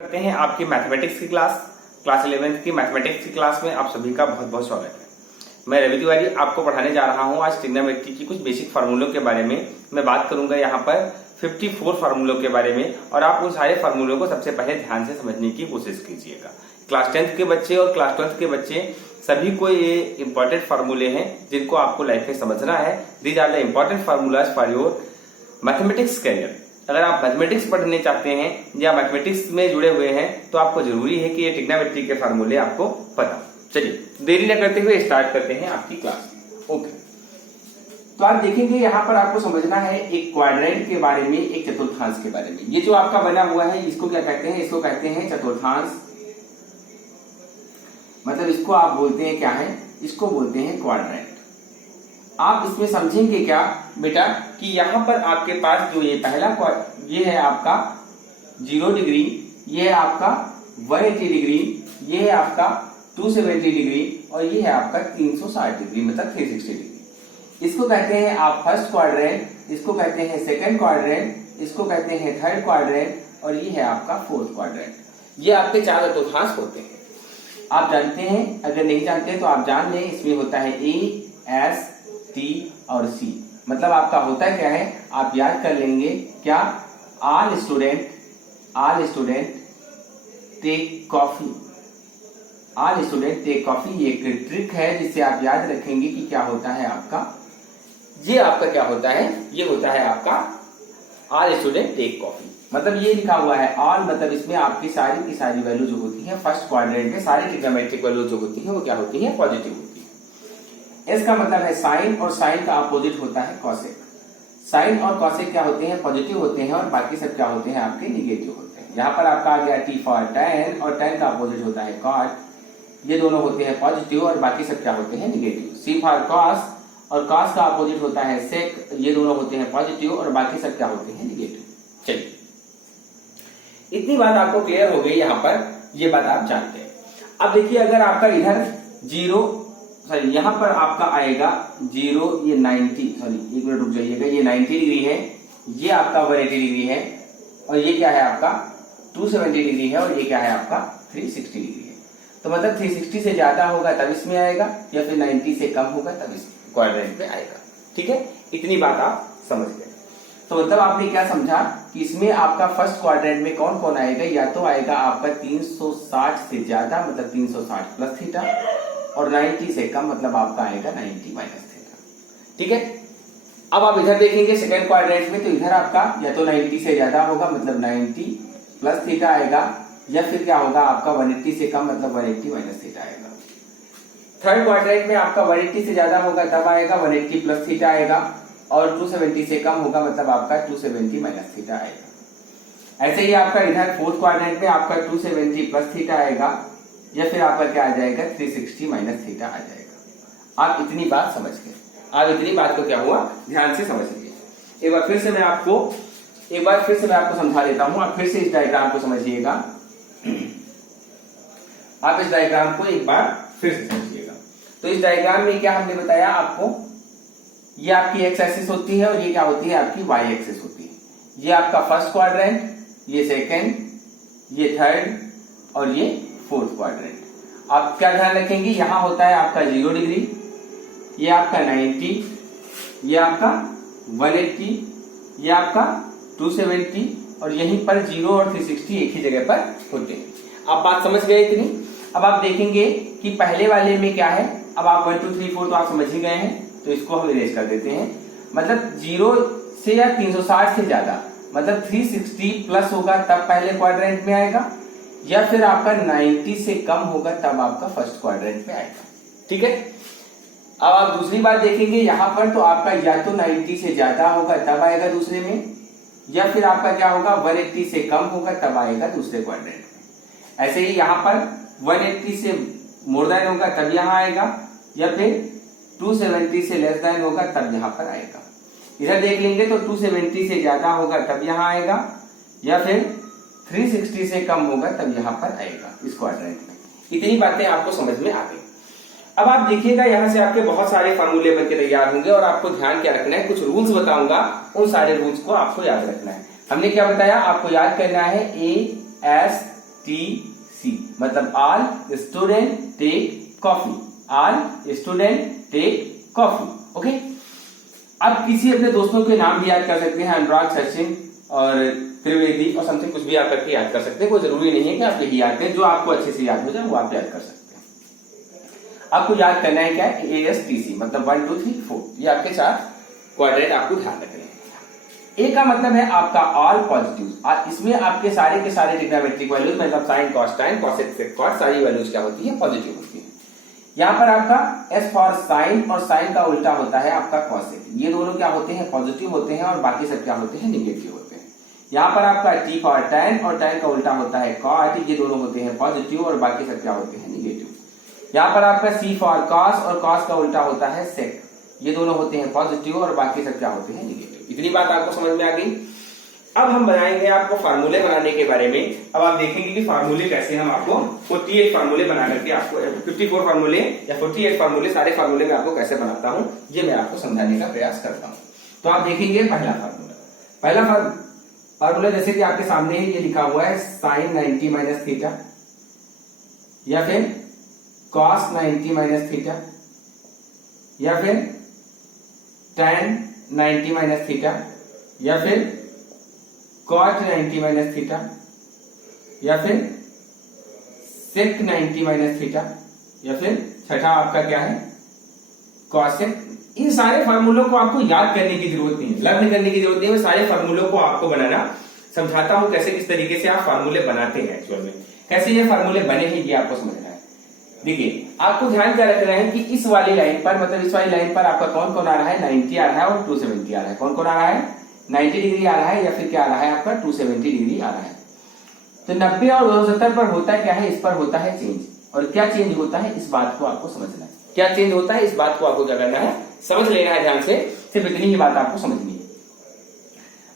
करते हैं आपकी मैथमेटिक्स की क्लास 11th की मैथमेटिक्स की क्लास में आप सभी का बहुत बहुत स्वागत है। मैं रवि तिवारी आपको पढ़ाने जा रहा हूं। आज ट्रिग्नोमेट्री की कुछ बेसिक फार्मूलों के बारे में मैं बात करूंगा यहाँ पर 54 फार्मूलों के बारे में, और आप उन सारे फार्मूलों को सबसे पहले ध्यान से समझने की कोशिश कीजिएगा। क्लास 10th के बच्चे और क्लास 12th के बच्चे सभी को ये इंपॉर्टेंट फार्मूले हैं जिनको आपको लाइफ में समझना है। These are the important formulas for your mathematics career. अगर आप मैथमेटिक्स पढ़ने चाहते हैं या मैथमेटिक्स में जुड़े हुए हैं तो आपको जरूरी है कि ये ट्रिग्नोमेट्री के फार्मूले आपको पता। चलिए देरी न करते हुए स्टार्ट करते हैं आपकी क्लास। ओके, तो आप देखेंगे यहाँ पर आपको समझना है एक क्वाड्रेंट के बारे में, एक चतुर्थांश के बारे में। ये जो आपका बना हुआ है इसको क्या कहते हैं? इसको कहते हैं चतुर्थांश। मतलब इसको आप बोलते हैं क्या है? इसको बोलते हैं क्वाड्रेंट। आप इसमें समझेंगे क्या बेटा कि यहाँ पर आपके पास जो ये पहला ये है आपका 0 डिग्री, ये है आपका 180 डिग्री, ये है आपका 270 डिग्री और ये है आपका 360 डिग्री मतलब 360 डिग्री। इसको कहते हैं आप फर्स्ट क्वाड्रेंट, इसको कहते हैं सेकंड क्वाड्रेंट, इसको कहते हैं थर्ड क्वाड्रेंट और ये है आपका फोर्थ क्वाड्रेंट। ये आपके चार चतुर्थांश होते हैं। आप जानते हैं, अगर नहीं जानते तो आप जान लें, इसमें होता है ए, एस, टी और सी। मतलब आपका होता क्या है आप याद कर लेंगे क्या? All student take coffee. All student take coffee ये एक ट्रिक है जिससे आप याद रखेंगे कि क्या होता है आपका, ये आपका क्या होता है? ये होता है आपका ऑल स्टूडेंट टेक कॉफी। मतलब ये लिखा हुआ है ऑल, मतलब इसमें आपकी सारी की सारी वैल्यू जो होती है फर्स्ट क्वाड्रेंट में सारी ट्रिग्नोमेट्रिक वैल्यू जो होती है वो क्या होती है? पॉजिटिव होती है। एस का मतलब है साइन, और साइन का अपोजिट होता है कॉसेक। साइन और कॉसेक क्या होते हैं? पॉजिटिव होते हैं, और बाकी सब क्या होते हैं? आपके निगेटिव होते हैं। यहाँ पर आपका आ गया टी फॉर टैन, और टैन का अपोजिट होता है कॉट। ये दोनों होते हैं पॉजिटिव और बाकी सब क्या होते हैं? निगेटिव। सी फॉर कॉस, और कॉस का अपोजिट होता है सेक। ये दोनों होते हैं पॉजिटिव और बाकी सब क्या होते हैं? निगेटिव। चलिए, इतनी बात आपको क्लियर हो गई। यहाँ पर ये बात आप जानते हैं। अब देखिए, अगर आपका इधर 0 सॉरी यहाँ पर आपका आएगा 0, ये 90 सॉरी एक मिनट रुक जाइएगा, ये 90 डिग्री है, ये आपका 180 डिग्री है, और ये क्या है आपका 270 डिग्री है, और ये क्या है आपका 360 डिग्री है। तो मतलब 360 से ज्यादा होगा तब इसमें आएगा, या फिर 90 से कम होगा तब इस क्वाड्रेंट में आएगा। ठीक है, इतनी बात आप समझ गए। तो मतलब आपने क्या समझा कि इसमें आपका फर्स्ट क्वाड्रेंट में कौन कौन आएगा? या तो आएगा आपका 360 से ज्यादा मतलब 360 प्लस थीटा, और 90 से कम मतलब आपका आएगा 90 माइनस थीटा। ठीक है, अब आप इधर देखेंगे सेकंड क्वाड्रेंट में, तो इधर आपका या तो 90 से ज्यादा होगा मतलब 90 प्लस थीटा आएगा, या फिर क्या होगा आपका 180 से कम मतलब 180 माइनस थीटा आएगा। थर्ड क्वाड्रेंट में आपका 180 से ज्यादा होगा तब आएगा 180 प्लस थीटा आएगा, और 270 से कम होगा मतलब आपका 270 माइनस थीटा आएगा। ऐसे ही आपका इधर फोर्थ क्वाड्रेंट में आपका 270 प्लस थीटा आएगा, या फिर आपका क्या आ जाएगा 360 माइनस थीटा आ जाएगा। आप इतनी बात समझ गए। आप इतनी बात को क्या हुआ ध्यान से समझ लीजिए। एक बार फिर से मैं आपको समझा देता हूं। आप फिर से इस डायग्राम को समझिएगा। आप इस डायग्राम को एक बार फिर से समझिएगा। तो इस डायग्राम में क्या हमने बताया आपको, ये आपकी एक्स एक्सिस होती है और ये क्या होती है? आपकी वाई एक्सिस होती है। ये आपका फर्स्ट क्वाड्रेंट, ये सेकेंड, ये थर्ड और ये फोर्थ क्वाड्रेंट। आप क्या ध्यान रखेंगे? यहां होता है आपका 0 डिग्री, ये आपका 90, ये आपका 180, ये आपका 270, और यहीं पर 0 और 360 एक ही जगह पर होते हैं। आप बात समझ गए कि नहीं? अब आप देखेंगे कि पहले वाले में क्या है। अब आप 1 2 3 4 तो आप समझ ही गए हैं, तो इसको हम इरेज कर देते हैं। मतलब 0 से या 360 से ज्यादा मतलब 360 प्लस होगा तब पहले क्वाड्रेंट में आएगा, या फिर आपका 90 से कम होगा तब आपका फर्स्ट क्वाड्रेंट में आएगा। ठीक है, अब आप दूसरी बात देखेंगे यहां पर, तो आपका या तो 90 से ज्यादा होगा तब आएगा दूसरे में, या फिर आपका क्या होगा 180 से कम होगा तब आएगा दूसरे क्वाड्रेंट में। ऐसे ही यहां पर 180 से मोर देन होगा तब यहां आएगा, या फिर 270 से लेस देन होगा तब यहां पर आएगा। इधर देख लेंगे तो 270 से ज्यादा होगा तब यहां आएगा, या फिर 360 से कम होगा तब यहां पर आएगा इस क्वाड्रेंट में। इतनी बातें आपको समझ में आ गई। अब आप देखिएगा यहाँ से आपके बहुत सारे फार्मूले बनके तैयार होंगे, और आपको ध्यान क्या रखना है, कुछ रूल्स बताऊंगा, उन सारे रूल्स को आपको याद रखना है। हमने क्या बताया? आपको याद करना है ए, एस, टी मतलब all student take coffee, all student take coffee. Okay, आप किसी अपने दोस्तों के नाम भी याद कर सकते हैं, अनुराग, सचिन और त्रिवेदी और समथिंग कुछ भी आप करके याद कर सकते हैं। कोई जरूरी नहीं है कि आप यही याद करें, जो आपको अच्छे से याद हो जाए वो आप याद कर सकते हैं। आपको याद करना है क्या, ASTC मतलब 1 2 3 4, ये आपके 4 क्वाड्रेंट आपको ध्यान रखने हैं। ए का मतलब है आपका ऑल पॉजिटिव, इसमें आपके सारे के सारे ट्रिग्नोमेट्रिक वैल्यूज मतलब साइन कॉस टाइन कॉसेक सेक कॉट सारी वैल्यूज क्या होती है, पॉजिटिव होती है। यहाँ पर आपका एस फॉर साइन और साइन का उल्टा होता है आपका कॉसेक, ये दोनों क्या होते हैं, पॉजिटिव होते हैं और बाकी सब क्या होते हैं, निगेटिव होते हैं। यहाँ पर आपका टी फॉर टैन और टैन का उल्टा होता है कॉट, ये दोनों होते हैं पॉजिटिव और बाकी सब क्या होते हैं, निगेटिव। यहाँ पर आपका सी फॉर कॉस और कॉस का उल्टा होता है सेक, ये दोनों होते हैं पॉजिटिव और बाकी सब क्या होते हैं, निगेटिव। इतनी बात आपको समझ में आ गई। अब हम बनाएंगे आपको फार्मूले बनाने के बारे में। अब आप देखेंगे कि फार्मूले कैसे हम आपको 48 फार्मूले बना करके आपको 54 फार्मूले या 48 फार्मूले, सारे फार्मूले मैं आपको कैसे बनाता हूं ये मैं आपको समझाने का प्रयास करता हूं। तो आप देखेंगे पहला फार्मूला जैसे कि आपके सामने ही ये लिखा हुआ है साइन 90 माइनस थीटा या फिर कॉस 90 माइनस थीटा या फिर tan 90 माइनस थीटा या फिर cot 90 माइनस थीटा या फिर sec 90 माइनस थीटा या फिर छठा आपका क्या है, cosec। इन सारे फार्मूलों को आपको याद करने की जरूरत नहीं है, लर्न करने की जरूरत नहीं है। सारे फार्मूलों को आपको बनाना समझाता हूं कैसे किस तरीके से आप फार्मूले बनाते हैं, एक्चुअल में कैसे ये फार्मूले बने हैं ये आपको समझना है। देखिए आपको ध्यान क्या रखना है कि इस वाली लाइन पर मतलब इस वाली लाइन पर आपका कौन कौन आ रहा है, 90 आ रहा है और 270 आ रहा है। कौन कौन आ रहा है, 90 डिग्री आ रहा है या फिर क्या आ रहा है आपका 270 डिग्री आ रहा है। तो 90 और 270 पर होता क्या है, इस पर होता है चेंज। और क्या चेंज होता है इस बात को आपको समझना है, क्या चेंज होता है इस बात को आपको क्या करना है, समझ लेना है ध्यान से। सिर्फ इतनी ही बात आपको समझनी है।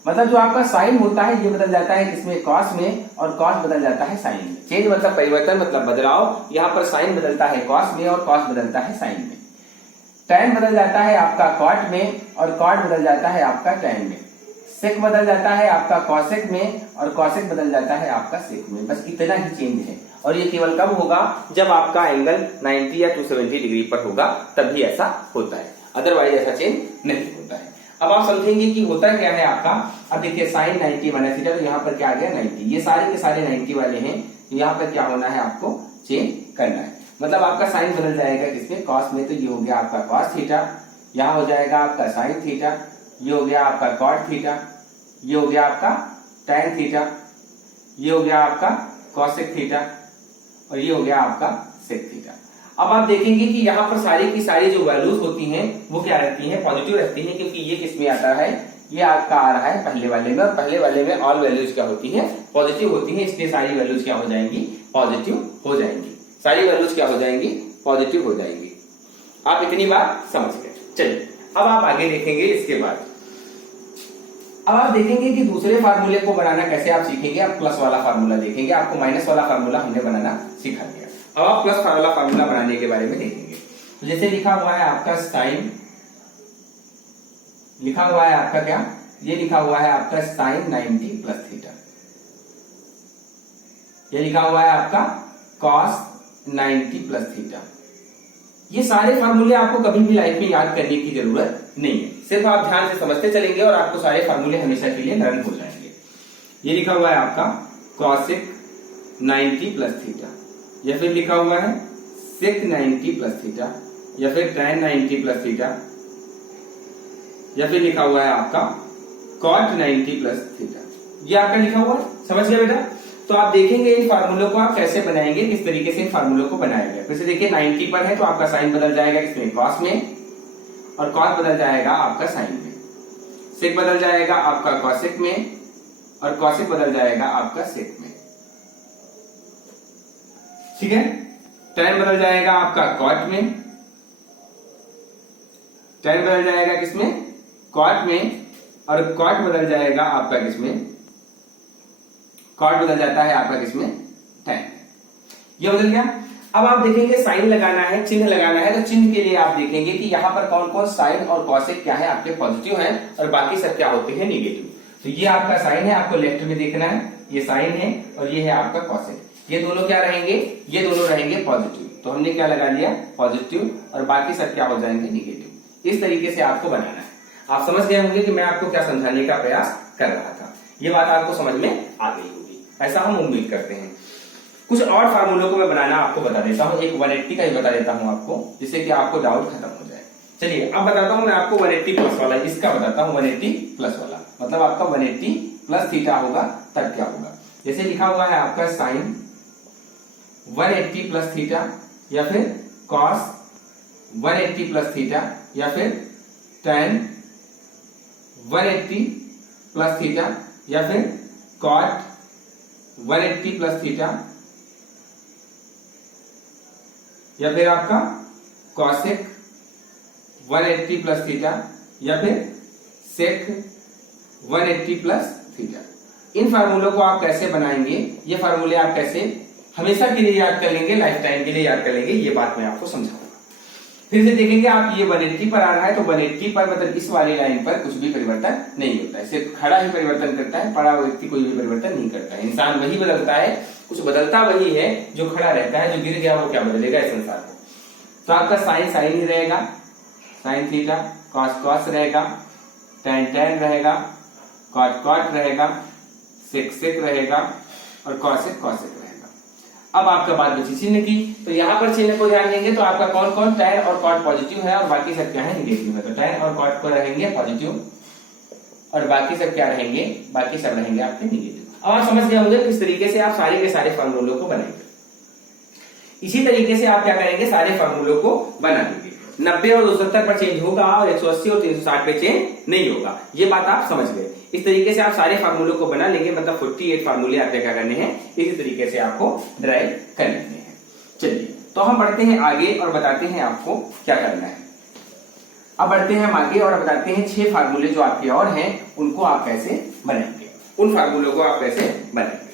मतलब जो आपका साइन होता है ये बदल जाता है किसमें, कॉस में, और कॉस बदल जाता है साइन में। चेंज मतलब परिवर्तन मतलब बदलाव, यहाँ पर साइन बदलता है कॉस में और कॉस बदलता है साइन में। टैन बदल जाता है आपका कॉट में और कॉट बदल जाता है आपका टैन में। सेक बदल जाता है आपका कॉसेक में और कॉसेक बदल जाता है आपका सेक में। बस इतना ही चेंज है और ये केवल कब होगा, जब आपका एंगल 90 या 270 डिग्री पर होगा तभी ऐसा होता है, अदरवाइज ऐसा चेंज नहीं होता है। अब आप समझेंगे कि होता क्या है आपका। अब देखिए साइन 90 माइनस थीटा, तो यहाँ पर क्या आ गया 90, ये सारे के सारे 90 वाले हैं। तो यहाँ पर क्या होना है, आपको चेंज करना है। मतलब आपका साइन बदल जाएगा किसमें, कॉस में। तो ये हो गया आपका कॉस थीटा, यहाँ हो जाएगा आपका साइन थीटा, ये हो गया आपका कॉट थीटा, ये हो गया आपका टैन थीटा, ये हो गया आपका कॉसेक थीटा और ये हो गया आपका सेक थीटा। अब आप देखेंगे कि यहाँ पर सारी की सारी जो वैल्यूज होती हैं वो क्या रहती हैं, पॉजिटिव रहती हैं, क्योंकि ये किसमें आता है, ये आपका आ रहा है पहले वाले में, और पहले वाले में ऑल वैल्यूज क्या होती हैं, पॉजिटिव होती हैं। इसलिए सारी वैल्यूज क्या हो जाएंगी, पॉजिटिव हो जाएंगी। सारी वैल्यूज क्या हो जाएंगी, पॉजिटिव हो जाएंगी। आप इतनी बात समझ गए। चलिए अब आप आगे देखेंगे। इसके बाद अब आप देखेंगे कि दूसरे फार्मूले को बनाना कैसे आप सीखेंगे। आप प्लस वाला फार्मूला देखेंगे, आपको माइनस वाला फार्मूला हमने बनाना सिखा दिया। अब आप प्लस वाला फार्मूला बनाने के बारे में देखेंगे। तो जैसे लिखा हुआ है आपका साइन, लिखा हुआ है आपका क्या, ये लिखा हुआ है आपका साइन 90 प्लस थीटा, ये लिखा हुआ है आपका कॉस 90 प्लस थीटा। ये सारे फार्मूले आपको कभी भी लाइफ में याद करने की जरूरत नहीं है, सिर्फ आप ध्यान से समझते चलेंगे और आपको सारे फार्मूले हमेशा के लिए लर्न हो जाएंगे। ये लिखा हुआ है आपका कॉसेक 90 प्लस थीटा, या फिर लिखा हुआ है सेक 90 प्लस थीटा, या फिर टैन 90 प्लस थीटा, या फिर लिखा हुआ है आपका कॉट 90 प्लस थीटा। ये आपका लिखा हुआ है, समझ गया बेटा। तो आप देखेंगे इन फार्मूलों को आप कैसे बनाएंगे, किस तरीके से इन फार्मूलों को बनाया गया। फिर से देखिए 90 पर है तो आपका साइन बदल जाएगा इसमें कॉस में, और कॉस बदल जाएगा आपका साइन में। सेक बदल जाएगा आपका कॉसेक में, और कॉसेक बदल जाएगा आपका सेक में। ठीक है। टैन बदल जाएगा आपका कॉट में, टैन बदल जाएगा किसमें, कॉट में, और कॉट बदल जाएगा आपका किसमें, कॉट बदल जाता है आपका किसमें, टैन। ये बदल गया। अब आप देखेंगे साइन लगाना है, चिन्ह लगाना है, तो चिन्ह के लिए आप देखेंगे कि यहां पर कौन कौन साइन और कॉसेक क्या है आपके पॉजिटिव हैं और बाकी सब क्या होते हैं निगेटिव। तो ये आपका साइन है, आपको लेफ्ट में देखना है, ये साइन है और ये है आपका कॉसेक। ये दोनों क्या रहेंगे, ये दोनों रहेंगे पॉजिटिव, तो हमने क्या लगा लिया पॉजिटिव, और बाकी सब क्या हो जाएंगे निगेटिव। इस तरीके से आपको बनाना है। आप समझ गए होंगे कि मैं आपको क्या समझाने का प्रयास कर रहा था। ये बात आपको समझ में आ गई होगी, ऐसा हम उम्मीद करते हैं। कुछ और फार्मूलों को मैं बनाना आपको बता देता हूँ, एक 180 का ही बता देता हूँ आपको, जिससे कि आपको डाउट खत्म हो जाए। चलिए अब बताता हूँ मैं आपको 180 प्लस वाला, इसका बताता हूँ 180 प्लस वाला, मतलब आपका 180 प्लस थीटा होगा तब क्या होगा। जैसे लिखा हुआ है आपका साइन 180 प्लस थीटा, या फिर कॉस 180 प्लस थीटा, या फिर tan 180 प्लस थीटा, या फिर cot 180 प्लस थीटा, या फिर आपका cosec 180 प्लस थीटा, या फिर sec 180 प्लस थीटा। इन फार्मूलों को आप कैसे बनाएंगे, ये फार्मूले आप कैसे हमेशा के लिए याद कर लेंगे, लाइफ टाइम के लिए याद कर लेंगे, ये बात मैं आपको समझाऊंगा। फिर से देखेंगे आप, ये 180 पर आ रहा है, तो 180 पर मतलब इस वाली लाइन पर कुछ भी परिवर्तन नहीं होता है, सिर्फ खड़ा ही परिवर्तन करता है, पड़ा व्यक्ति कोई भी परिवर्तन नहीं करता है। इंसान वही बदलता है, कुछ बदलता वही है, जो खड़ा रहता है, जो गिर गया वो क्या बदलेगा इस संसार को। तो आपका साइन साइन ही रहेगा, साइन थीटा, कॉस कॉस रहेगा, टैन टैन रहेगा, कॉट कॉट रहेगा, सेक सेक रहेगा, और कॉसेक कॉसेक रहेगा। अब आपका बात बची चिन्ह की, तो यहाँ पर चिन्ह को ध्यान देंगे तो आपका कौन कौन टैन और कॉट पॉजिटिव है और बाकी सब क्या है निगेटिव है। तो टैन और कॉट को रहेंगे पॉजिटिव और बाकी सब क्या रहेंगे, बाकी सब रहेंगे आपके निगेटिव। अब आप समझ गए होंगे किस तरीके से आप सारे के सारे फार्मूलों को बनाएंगे। इसी तरीके से आप क्या करेंगे, सारे फार्मूलों को बना देंगे। 90 और 270 पर चेंज होगा और 180 और 360 पे चेंज नहीं होगा, ये बात आप समझ गए। इस तरीके से आप सारे फार्मूलों को बना लेंगे, मतलब 48 फार्मूले आपको क्या करने हैं, इसी तरीके से आपको ड्राइव कर लेने हैं। चलिए तो हम बढ़ते हैं आगे और बताते हैं आपको क्या करना है। अब बढ़ते हैं हम आगे और बताते हैं 6 फार्मूले जो आपके और हैं उनको आप कैसे बनाएंगे, उन फार्मूलों को आप कैसे बनाएंगे।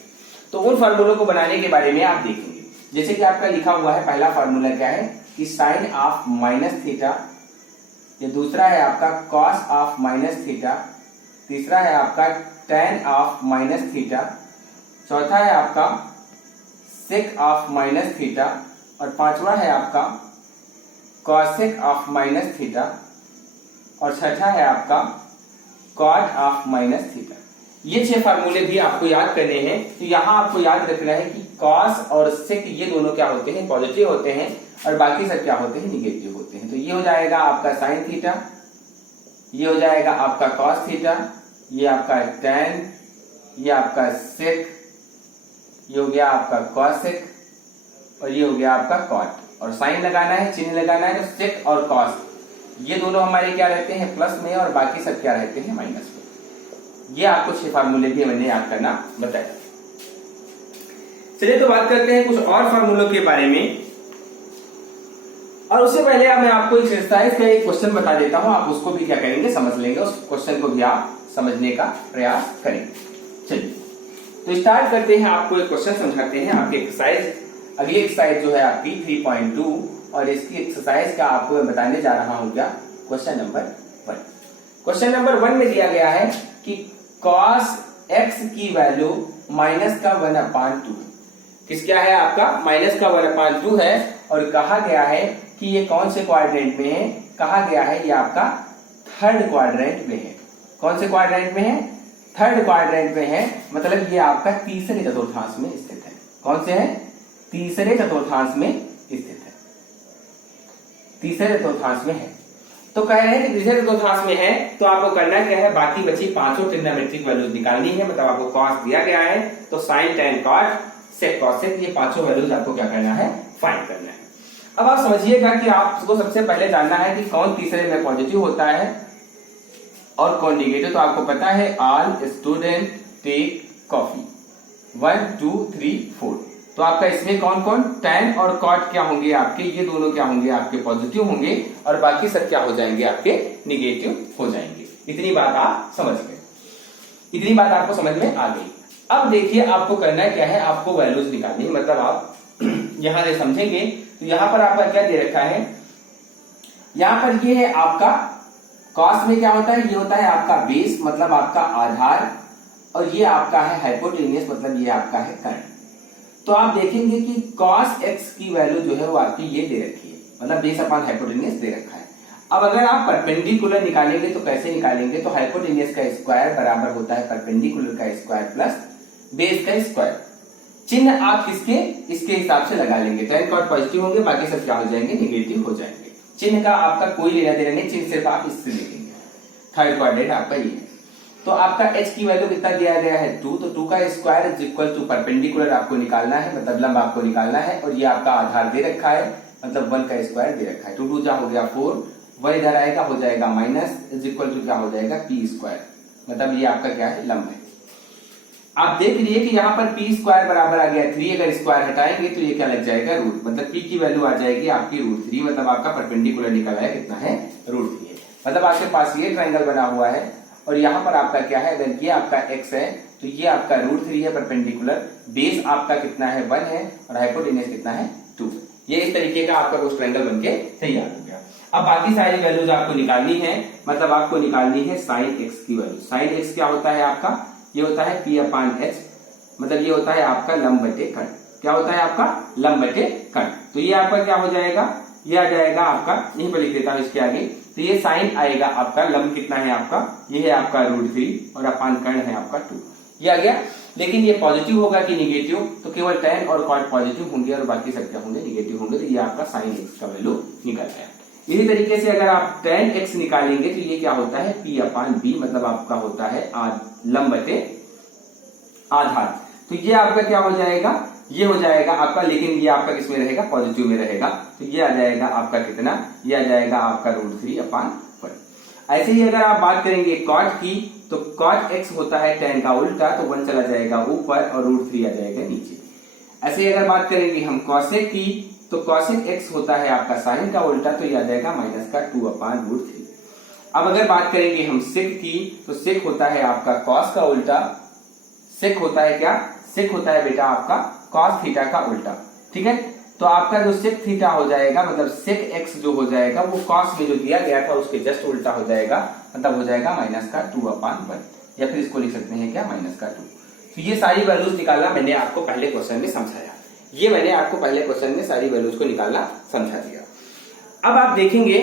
तो उन फार्मूलों को बनाने के बारे में आप देखेंगे। जैसे कि आपका लिखा हुआ है, पहला फार्मूला क्या है कि साइन ऑफ माइनस थीटा, ये दूसरा है आपका कॉस ऑफ माइनस थीटा, तीसरा है आपका tan ऑफ माइनस थीटा, चौथा है आपका सेक ऑफ माइनस थीटा, और पांचवा है आपका कॉसेक ऑफ माइनस थीटा, और छठा है आपका कॉट ऑफ माइनस थीटा। ये 6 फार्मूले भी आपको याद करने हैं। तो यहां आपको याद रखना है कि कॉस और सेक ये दोनों क्या होते हैं, पॉजिटिव होते हैं, और बाकी सब क्या होते हैं, निगेटिव होते हैं। तो ये हो जाएगा आपका साइन थीटा, ये हो जाएगा आपका कॉस थीटा, ये आपका टैन, ये आपका सेक, ये हो गया आपका कॉसेक, और ये हो गया आपका कॉट। और साइन लगाना है, चिन्ह लगाना है, तो सेक और कॉस ये दोनों हमारे क्या रहते हैं प्लस में, और बाकी सब क्या रहते हैं माइनस में। ये आपको 6 फार्मूले भी मैंने याद करना बताया। चलिए तो बात करते हैं कुछ और फार्मूलों के बारे में। और उससे पहले मैं आपको इस एक्सरसाइज का एक क्वेश्चन बता देता हूं, आप उसको भी क्या करेंगे समझ लेंगे, उस क्वेश्चन को भी आप समझने का प्रयास करेंगे। चलिए तो स्टार्ट करते हैं, आपको एक क्वेश्चन समझाते हैं। आपकी एक्सरसाइज, अगली एक्सरसाइज जो है आपकी 3.2, और इसकी एक्सरसाइज का आपको मैं बताने जा रहा हूं क्या, क्वेश्चन नंबर 1। क्वेश्चन नंबर 1 में दिया गया है कि cos x की वैल्यू माइनस का 1/2, किस क्या है आपका माइनस का 1/2 है, और कहा गया है कि ये कौन से क्वाड्रेंट में है, कहा गया है ये आपका थर्ड क्वाड्रेंट में है। कौन से क्वाड्रेंट में है, थर्ड क्वाड्रेंट में है, मतलब ये आपका तीसरे चतुर्थांश में स्थित है। कौन से है, तीसरे चतुर्थांश में स्थित है, तीसरे चतुर्थांश में है। तो कह रहे हैं कि तीसरे चतुर्थांश में है, तो आपको करना क्या है, बाकी बची 5 ट्रिग्नोमेट्रिक वैल्यूज निकालनी है। मतलब आपको कॉस दिया गया है, तो sine tan cot sec cosec, ये 5 वैल्यूज आपको क्या करना है, फाइंड करना है। अब आप समझिएगा कि आपको सबसे पहले जानना है कि कौन तीसरे में पॉजिटिव होता है और कौन निगेटिव। तो आपको पता है ऑल स्टूडेंट टेक कॉफी, 1 2 3 4। तो आपका इसमें कौन कौन, टैन और कॉट क्या होंगे आपके, ये दोनों क्या होंगे आपके पॉजिटिव होंगे, और बाकी सब क्या हो जाएंगे आपके निगेटिव हो जाएंगे। इतनी बात आप समझ गए, इतनी बात आपको समझ में आ गई। अब देखिए आपको करना क्या है, आपको वैल्यूज निकालनी है। मतलब आप यहां से समझेंगे तो यहां पर आपका क्या दे रखा है, यहां पर ये है आपका कॉस में क्या होता है, ये होता है आपका बेस, मतलब आपका आधार, और ये आपका है हाइपोटेनियस, मतलब ये आपका है कर्ण। तो आप देखेंगे कि cos x की वैल्यू जो है वो आपकी ये दे रखी है, मतलब बेस अपॉन हाइपोटेन्यूज दे रखा है। अब अगर आप परपेंडिकुलर निकालेंगे तो कैसे निकालेंगे, तो हाइपोटेन्यूज का स्क्वायर बराबर होता है परपेंडिकुलर का स्क्वायर प्लस बेस का स्क्वायर। चिन्ह आप किसके, इसके हिसाब से लगा लेंगे। tan cot पॉजिटिव होंगे, बाकी सब क्या हो जाएंगे, निगेटिव हो जाएंगे। चिन्ह का आपका कोई लेना देना नहीं, चिन्ह सिर्फ आप इससे लेंगे। थर्ड क्वाड्रेंट आपका ये है। तो आपका h की वैल्यू कितना दिया गया है 2, तो 2 का square is equal to perpendicular आपको निकालना है, मतलब लंब आपको निकालना है, और ये आपका आधार दे रखा है, मतलब 1 का स्क्वायर दे रखा है। 2 2 जा हो गया 4, 1 इधर आएगा हो जाएगा माइनस, इज इक्वल टू क्या हो जाएगा p स्क्वायर, मतलब ये आपका क्या है, लंब है। आप देख लीजिए कि यहाँ पर p स्क्वायर बराबर आ गया 3, अगर स्क्वायर हटाएंगे तो ये क्या लग जाएगा, रूट, मतलब p की वैल्यू आ जाएगी आपकी √3, मतलब आपका परपेंडिकुलर निकल आया कितना है, √3 है। मतलब आपके पास ये ट्रायंगल बना हुआ है और यहाँ पर आपका क्या है, अगर ये आपका x है तो ये आपका √3 है परपेंडिकुलर, बेस आपका कितना है 1 है और हाइपोटेन्यूज कितना है 2। ये इस तरीके का आपका कुछ ट्रायंगल बनके तैयार हो गया। अब बाकी सारी वैल्यूज आपको निकालनी है, मतलब आपको निकालनी है sin x की वैल्यू। sin x क्या होता है आपका, ये होता है p/h, मतलब ये होता है आपका लंब बटे कर्ण। क्या होता है आपका, लंब बटे कर्ण। तो ये आपका क्या हो जाएगा, ये आ जाएगा आपका, यहीं पर लिख देता हूं इसके आगे, तो ये साइन आएगा आपका, लंब कितना है आपका, ये है आपका √3 और अपान कर्ण है आपका 2, ये आ गया। लेकिन ये पॉजिटिव होगा कि निगेटिव, तो केवल tan और cot पॉजिटिव होंगे और बाकी सब क्या होंगे, निगेटिव होंगे। तो ये आपका sin x का वैल्यू निकल आया। इसी तरीके से अगर आप tan x निकालेंगे तो ये क्या होता है, p/b, मतलब आपका होता है लंब बटे आधार। तो ये आपका क्या हो जाएगा, ये हो जाएगा आपका, लेकिन ये आपका किसमें रहेगा, पॉजिटिव में रहेगा। तो ये आ जाएगा आपका कितना, ये आ जाएगा आपका √3/1। ऐसे ही अगर आप बात करेंगे cot की, तो cot x होता है tan का उल्टा, तो 1 चला जाएगा ऊपर और √3 आ जाएगा नीचे। ऐसे ही अगर बात करेंगे हम cosec की, तो cosec x होता है आपका sin का उल्टा, तो ये आ जाएगा -2/√3। अब अगर बात करेंगे हम sec की, तो sec होता है आपका cos का उल्टा, sec होता है क्या, sec होता है बेटा आपका cos थीटा का उल्टा, ठीक है। तो आपका जो sec थीटा हो जाएगा, मतलब sec x जो हो जाएगा वो cos में जो दिया गया था उसके जस्ट उल्टा हो जाएगा, मतलब हो जाएगा -2/1, या फिर इसको लिख सकते हैं क्या, -2। तो ये सारी वैल्यूज निकालना मैंने आपको पहले क्वेश्चन में समझाया, ये मैंने आपको पहले क्वेश्चन में सारी वैल्यूज को निकालना समझा दिया। अब आप देखेंगे,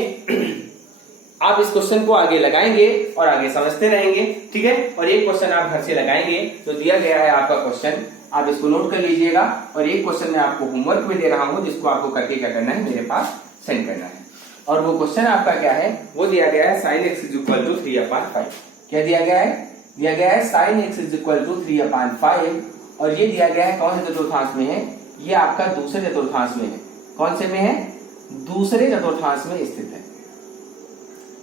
आप इस क्वेश्चन को आगे लगाएंगे और आगे समझते रहेंगे, ठीक है। और एक क्वेश्चन आप घर से लगाएंगे, जो दिया गया है आपका क्वेश्चन, आप इसको नोट कर लीजिएगा। और एक क्वेश्चन मैं आपको होमवर्क में दे रहा हूं, जिसको आपको करके क्या करना है, मेरे पास सेंड करना है। और वो क्वेश्चन आपका क्या है, वो दिया गया है sin x = 3/5। क्या दिया गया है, दिया गया है sin x = 3/5, और ये दिया गया है कौन से चतुर्थांश में है, ये आपका दूसरे चतुर्थांश में है। कौन से में है, दूसरे चतुर्थांश में स्थित है।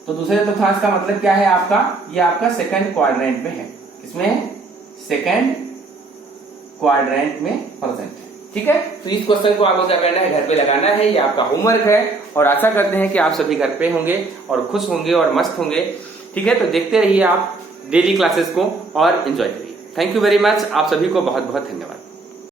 तो दूसरे चतुर्थांश का मतलब क्या है आपका, ये आपका सेकंड क्वाड्रेंट में है। इसमें सेकंड क्वाड्रेंट में प्रेजेंट है, ठीक है। तो इस क्वेश्चन को आपको क्या करना है, घर पे लगाना है, ये आपका होमवर्क है। और आशा करते हैं कि आप सभी घर पे होंगे और खुश होंगे और मस्त होंगे, ठीक है। तो देखते रहिए आप डेली क्लासेस को और एंजॉय करिए। थैंक यू वेरी मच, आप सभी को बहुत बहुत धन्यवाद।